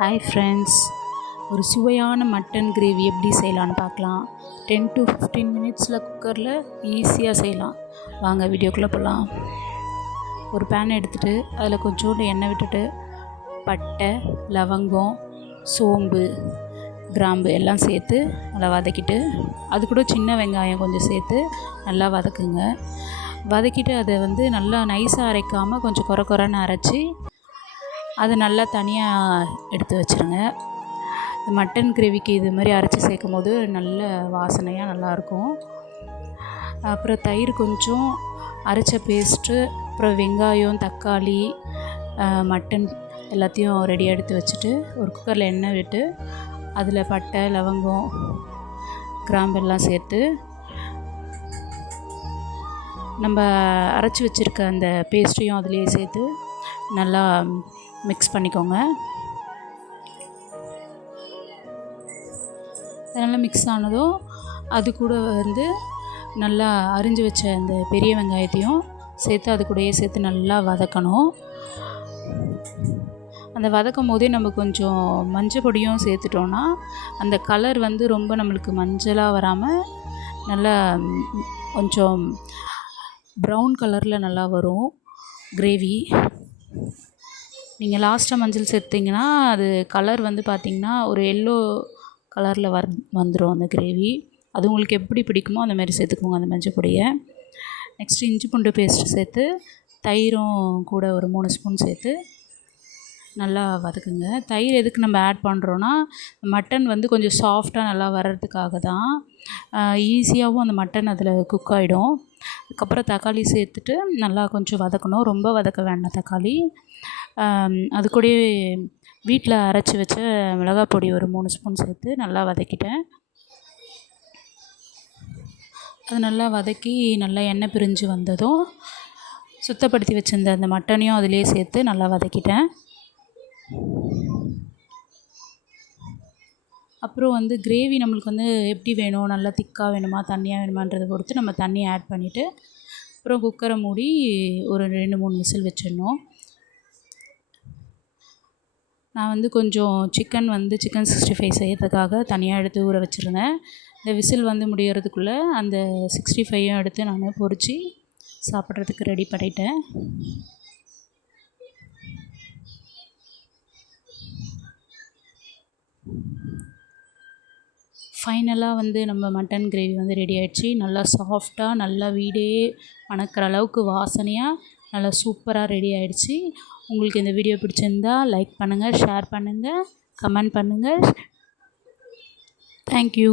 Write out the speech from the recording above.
Hi friends, ஒரு சுவையான mutton gravy எப்படி செய்யலான்னு பார்க்கலாம். 10 to 15 மினிட்ஸில் குக்கரில் ஈஸியாக செய்யலாம். வாங்க வீடியோக்குள்ளே போகலாம். ஒரு பேன் எடுத்துகிட்டு அதில் கொஞ்சோண்டு எண்ணெய் விட்டுட்டு பட்டை, லவங்கம், சோம்பு, கிராம்பு எல்லாம் சேர்த்து நல்லா வதக்கிட்டு அது கூட சின்ன வெங்காயம் கொஞ்சம் சேர்த்து நல்லா வதக்குங்க. வதக்கிட்டு அதை நல்லா நைஸாக அரைக்காமல் கொஞ்சம் குறைன்னு அரைச்சி அது நல்லா தனியாக எடுத்து வச்சுருங்க. மட்டன் கிரேவிக்கு இது மாதிரி அரைச்சி சேர்க்கும் போது நல்ல வாசனையாக நல்லாயிருக்கும். அப்புறம் தயிர் கொஞ்சம், அரைச்ச பேஸ்ட்டு, அப்புறம் வெங்காயம், தக்காளி, மட்டன் எல்லாத்தையும் ரெடியாக எடுத்து வச்சுட்டு ஒரு குக்கரில் எண்ணெய் விட்டு அதில் பட்டை, லவங்கம், கிராம்பெல்லாம் சேர்த்து நம்ம அரைச்சி வச்சுருக்க அந்த பேஸ்ட்டையும் அதிலே சேர்த்து நல்லா மிக்ஸ் பண்ணிக்கோங்க. நல்லா மிக்ஸ் ஆனதும் அது கூட நல்லா அரிஞ்சு வச்ச அந்த பெரிய வெங்காயத்தையும் சேர்த்து அது கூடயே சேர்த்து நல்லா வதக்கணும். அந்த வதக்கும் போதே நம்ம கொஞ்சம் மஞ்சள் பொடியும் சேர்த்துட்டோன்னா அந்த கலர் ரொம்ப நம்மளுக்கு மஞ்சளாக வராமல் நல்லா கொஞ்சம் ப்ரௌன் கலரில் நல்லா வரும் கிரேவி. நீங்கள் லாஸ்ட்டாக மஞ்சள் சேர்த்திங்கன்னா அது கலர் பார்த்திங்கன்னா ஒரு எல்லோ கலரில் வந்துடும் அந்த கிரேவி. அது உங்களுக்கு எப்படி பிடிக்குமோ அந்த மாதிரி சேர்த்துக்கோங்க அந்த மஞ்சள் பொடியை. நெக்ஸ்ட்டு இஞ்சி பூண்டு பேஸ்ட்டு சேர்த்து தயிரும் கூட ஒரு 3 ஸ்பூன் சேர்த்து நல்லா வதக்குங்க. தயிர் எதுக்கு நம்ம ஆட் பண்ணுறோன்னா மட்டன் கொஞ்சம் சாஃப்டாக நல்லா வர்றதுக்காக தான். ஈஸியாகவும் அந்த மட்டன் அதில் குக் ஆகிடும். அதுக்கப்புறம் தக்காளி சேர்த்துட்டு நல்லா கொஞ்சம் வதக்கணும். ரொம்ப வதக்க வேண்டாம் தக்காளி. அது கூடயே வீட்டில் அரைச்சி வச்ச மிளகாய் பொடி ஒரு 3 ஸ்பூன் சேர்த்து நல்லா வதக்கிட்டேன். அது நல்லா வதக்கி நல்லா எண்ணெய் பிரிஞ்சு வந்ததும் சுத்தப்படுத்தி வச்சுருந்த அந்த மட்டனையும் அதிலே சேர்த்து நல்லா வதக்கிட்டேன். அப்புறம் கிரேவி நம்மளுக்கு எப்படி வேணும், நல்லா திக்காக வேணுமா தண்ணியாக வேணுமான்றதை பொறுத்து நம்ம தண்ணியை ஆட் பண்ணிவிட்டு அப்புறம் குக்கரை மூடி ஒரு 2-3 விசில் வச்சிடணும். நான் கொஞ்சம் சிக்கன் 65 செய்யறதுக்காக தனியாக எடுத்து ஊற வச்சுருந்தேன். இந்த விசில் முடியறதுக்குள்ளே அந்த 65யும் எடுத்து நான் பொரித்து சாப்பிட்றதுக்கு ரெடி பண்ணிட்டேன். ஃபைனலாக நம்ம மட்டன் கிரேவி ரெடி ஆகிடுச்சு. நல்லா சாஃப்டாக நல்லா வீடே மணக்கிற அளவுக்கு வாசனையாக நல்லா சூப்பராக ரெடி ஆகிடுச்சு. உங்களுக்கு இந்த வீடியோ பிடிச்சிருந்தா லைக் பண்ணுங்கள், ஷேர் பண்ணுங்கள், கமெண்ட் பண்ணுங்கள். தேங்க்யூ.